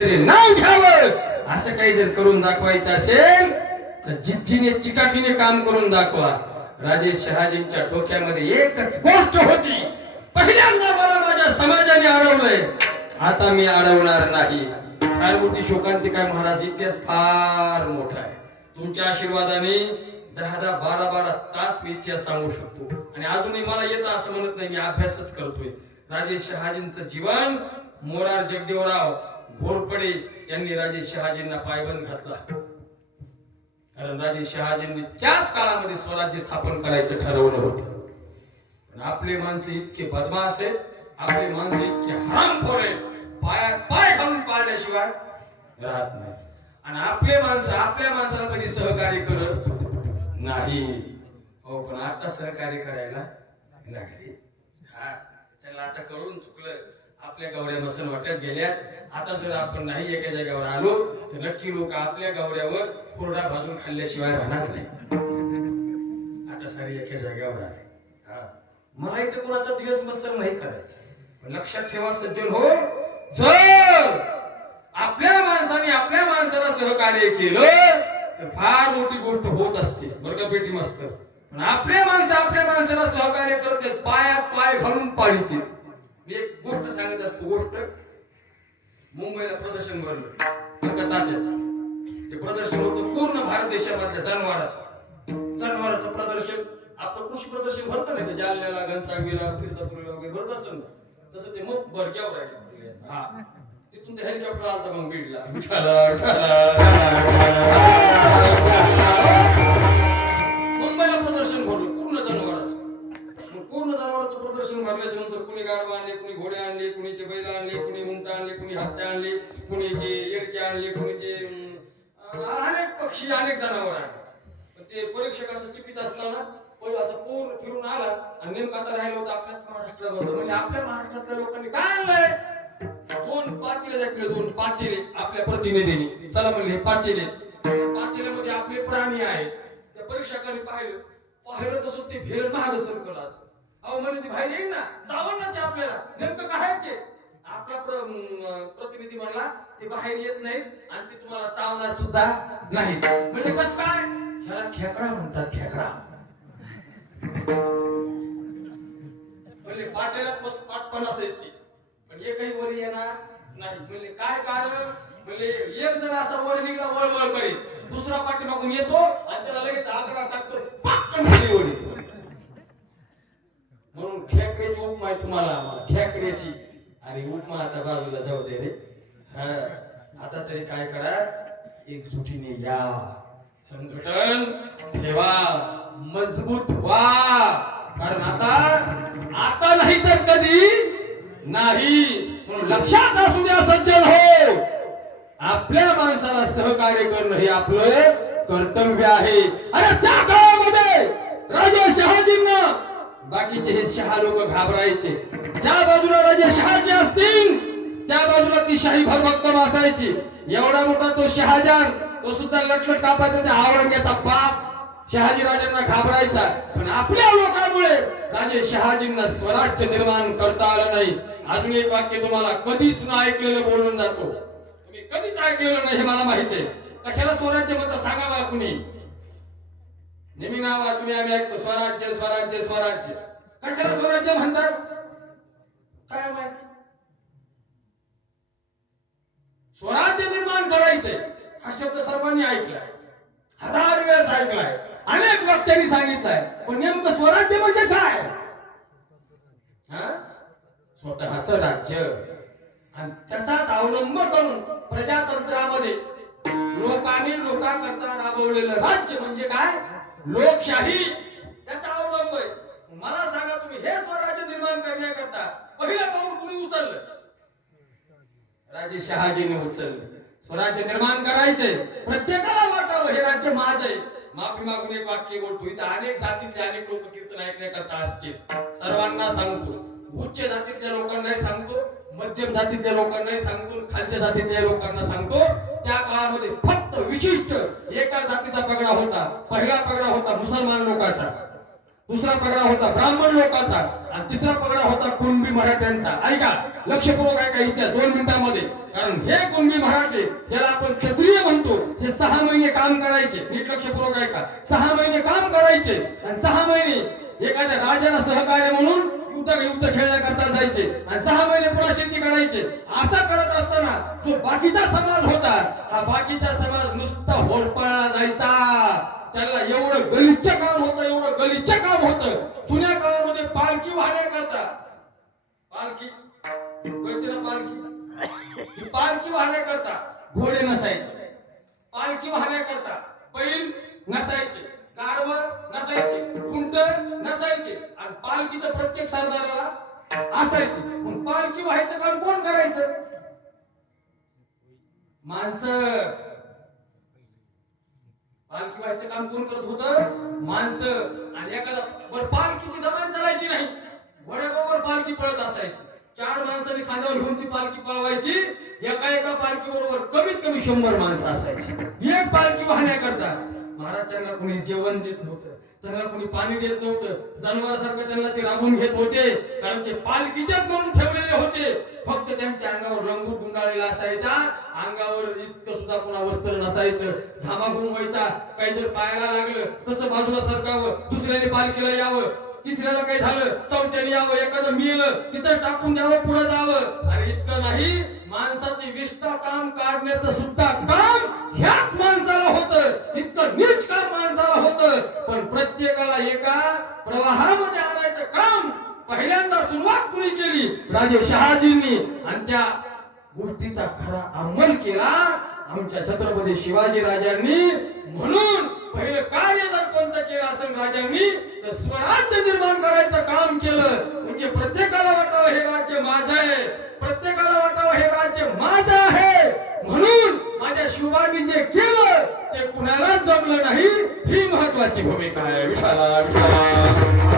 नाव घ्यावं असं काही जर करून दाखवायचं असेल तर जिद्दीने चिकाटीने काम करून दाखवा. राजे शहाजींच्या डोक्यामध्ये एकच गोष्ट होती, पहिल्यांदा मला माझ्या समाजाने अडवलंय, आता मी अडवणार नाही. फार मोठी शोकांतिका महाराज, इतिहास फार मोठा आहे. तुमच्या आशीर्वादाने 10-10, 12-12 तास मी इतिहास सांगू शकतो आणि अजूनही मला येतं असं म्हणत नाही, मी अभ्यासच करतोय. राजे शहाजींचं जीवन मोरार जगदेवराव घोरपडे यांनी राजे शहाजींना पायबंद घातला. कारण राजे शहाजींनी त्याच काळामध्ये स्वराज्य स्थापन करायचं ठरवलं होतं. पण आपले माणसं इतके बदमाश आहेत, आपले माणसं इतके हरामखोर आहेत, पाय घालून पाळल्याशिवाय राहत नाही. आणि आपले माणसं आपल्या माणसाला कधी सहकार्य करत नाही. हो, पण आता सहकार्य करायला लागले. त्याला आता कळून चुकलं, आपल्या गवऱ्या मसन वाटत गेल्यात. आता जर आपण नाही एका जागेवर आलो तर नक्की लोक आपल्या गवऱ्यावर कोरडा भाजून खाल्ल्याशिवाय राहणार नाही. आता सारी एका जागेवर आले. मला इथे कोणाचा दिवस मसन नाही करायचा. पण लक्षात ठेवा सज्जन हो, जर आपल्या माणसाने आपल्या माणसाला सहकार्य केलं तर फार मोठी गोष्ट होत असते. वर्गपेटी मस्त. पण आपल्या माणसं आपल्या माणसाला सहकार्य करते, पायात पाय घालून पाळीते. मी एक गोष्ट सांगत असतो. गोष्ट मुंबईला प्रदर्शन भरलं, ते प्रदर्शन होतं पूर्ण भारत देशामधल्या जनावरांचं प्रदर्शन. आपलं कृषी प्रदर्शन भरतं नाही, जालन्याला, घनसावंगीला, तीर्थपुरीला वगैरे भरत असेल ना, तसं ते मग बरक्यावर राहिलं. हा, तिथून ते हेलिकॉप्टर आलता मग बीडला. मुंबईला प्रदर्शन भरलं पूर्ण जनावरांचं. पूर्ण जनावरांचं प्रदर्शन भरल्याच्या नंतर कुणी गाढवा आणले, कुणी घोडे आणले, कुणी ते बैल आणले, कुणी उंट आणले, कुणी हत्या आणले, कुणी ते येडके आणले, कुणी ते अनेक पक्षी, अनेक जनावर आणले. ते परीक्षक असं टिपीत असताना असं पूर्ण फिरून आला आणि नेमकं आता राहिलं होतं आपल्याच महाराष्ट्रामध्ये. म्हणजे आपल्या महाराष्ट्रातल्या लोकांनी काय आणलंय, 2 पातेले दाखवले, 2 पातेले आपल्या प्रतिनिधींनी. चला म्हणले पातेले, पातेल्यामध्ये आपले प्राणी आहेत. त्या परीक्षकांनी पाहिलं तसं ते भेल महाग सरकलं असं. अहो म्हणजे ती बाहेर येईल ना, जावं ना ते आपल्याला, नेमकं काय ते. आपला प्रतिनिधी म्हणला ते बाहेर येत नाहीत आणि ते तुम्हाला चावणार सुद्धा नाही. म्हणजे कसं काय, ह्याला खेकडा म्हणतात, खेकडा. म्हणजे पातेल्यात मस्त 5-50 आहेत ते, पण एकही वर येणार नाही. म्हणजे काय कारण, म्हणजे एक जण असा वर निघला वळवळ करीत, दुसरा पाठीमागून येतो आणि त्याला लगेच आग्रा टाकतो, पटकन खाली वर येतो. म्हणून खेकड्याची उपमा आहे तुम्हाला, आम्हाला खेकड्याची. आणि उपमा आता बाजूला जाऊ दे रे. आता तरी काय करा, एकजुटीने या, संघटन ठेवा, मजबूत व्हा. कारण आता नाही तर कधी नाही. म्हणून लक्षात असू द्या सज्जन हो, आपल्या माणसाला सहकार्य करणं हे आपलं कर्तव्य आहे. आणि त्या काळामध्ये राजे शहाजींना बाकीचे हे शहा लोक घाबरायचे. ज्या बाजूला राजे शहाजी असतील त्या बाजूला ती शाही भरभक्कम असायची. एवढा मोठा तो शहाजान, तो सुद्धा लटलट कापायचा. त्या औरंग्याचा बाप शहाजी राजांना घाबरायचा. पण आपल्या लोकांमुळे राजे शहाजींना स्वराज्य निर्माण करता आलं नाही. अजून एक वाक्य तुम्हाला कधीच न ऐकलेलं बोलून जातो. तुम्ही कधीच ऐकलेलं नाही हे मला माहित आहे. कशाला स्वराज्य म्हणता सांगा मला कुणी. नेहमी नाव तुम्ही आम्ही ऐकतो, स्वराज्य स्वराज्य स्वराज्य. कशाला स्वराज्य म्हणतात काय माहिती. स्वराज्य निर्माण करायचे हा शब्द सर्वांनी ऐकलाय, 1000 वेळेस ऐकलाय, अनेक वक्त्यांनी सांगितलंय. पण नेमकं स्वराज्य म्हणजे काय. स्वतःच राज्य आणि त्याचाच अवलंब करून प्रजातंत्रामध्ये लोकांनी लोकांकरता राबवलेलं राज्य म्हणजे काय, लोकशाही. त्याचा अवलंब आहे. मला सांगा तुम्ही हे स्वराज्य निर्माण करण्याकरता पहिलं पाऊल कुणी उचललं. राजे शहाजीने उचललं. स्वराज्य निर्माण करायचंय, प्रत्येकाला वाटावं हे राज्य माझं आहे. माफी मागून एक वाक्य बोलतो. इथं अनेक जातीतले अनेक लोक कीर्तन ऐकण्याकरता असतील. सर्वांना सांगतो, उच्च जातीतल्या लोकांनाही सांगतो, मध्यम जातीतल्या लोकांनाही सांगतो, खालच्या जातीतल्या लोकांना सांगतो. त्या काळामध्ये फक्त विशिष्ट एका जातीचा पगडा होता. पहिला पगडा होता मुसलमान लोकांचा. दुसरा पगडा होता ब्राह्मण लोकांचा आणि तिसरा पगडा होता कुणबी मराठ्यांचा. ऐका, लक्षपूर्वक ऐका इथे 2 मिनिटांमध्ये. कारण हे कुणबी मराठे, ज्याला आपण क्षत्रिय म्हणतो, हे 6 महिने काम करायचे. नीट लक्षपूर्वक ऐका, 6 महिने काम करायचे आणि 6 महिने एखाद्या राजाला सहकार्य म्हणून युद्ध खेळण्याकरता जायचे आणि 6 महिने पुन्हा शेती करायचे. असं करत असताना जो बाकीचा समाज होता, हा बाकीचा समाज नुसता होरपळला जायचा. त्याला एवढं गलिच्छ काम होतं, एवढं गलिच्छ काम होतं. जुन्या काळामध्ये पालखी वाहण्याकरता, पालखी कळते ना, पालखी वाहण्याकरता घोडे नसायचे, पालखी वाहण्याकरता बैल नसायचे, गाढव नसायचे, उंट नसायचे आणि पालखी तर प्रत्येक सरदाराला असायची. मग पालखी व्हायचं काम कोण करायचं? माणसं. पालखी व्हायचं काम कोण करत होतं? माणसं. आणि एखादा बर पालखीची जमान चालायची नाही, घोड्याबरोबर पालखी पळत असायची. 4 माणसांनी खांद्यावर घेऊन ती पालखी पळवायची. एका पालखी बरोबर कमीत कमी 100 माणसं असायची एक पालखी वाहण्याकरता. महाराज त्यांना कोणी जेवण देत नव्हतं, त्यांना कोणी पाणी देत नव्हतं, जनावरांसारखं त्यांना ते राबून घेत होते. कारण ते पालखीच्याच म्हणून ठेवलेले होते. फक्त त्यांच्या अंगावर रंग गुंडाळलेला असायचा, अंगावर इतकं सुद्धा पुन्हा वस्त्र नसायचं, घामाघूम व्हायचा. काही जर पायाला लागलं तसं बाजूला सरकावं, दुसऱ्याने पालखीला यावं, तिसऱ्याला काही झालं चौथ्याने यावं, एखादं मिळलं तिथं टाकून द्यावं, पुढे जावं. आणि इतकं नाही, माणसाचे विष्ठा काम काढण्याचं सुद्धा काम ह्याच माणसाला होतं. इतकं नीच काम माणसाला होतं. पण प्रत्येकाला एका प्रवाहामध्ये आणायचं काम पहिल्यांदा सुरुवात कुणी केली? राजे शहाजींनी. आणि त्या गोष्टीचा खरा अंमल केला आमच्या छत्रपती शिवाजी राजांनी. म्हणून पहिलं कार्य जर कोणतं केलं असेल राजांनी, तर स्वराज्य निर्माण करायचं काम केलं. म्हणजे प्रत्येकाला वाटावं हे राज्य माझं आहे, प्रत्येकाला वाटावं हे राज्य माझं आहे. म्हणून माझ्या शिवबांनी जे केलं ते कुणालाच जमलं नाही. ही महत्वाची भूमिका आहे. विशाला विशाला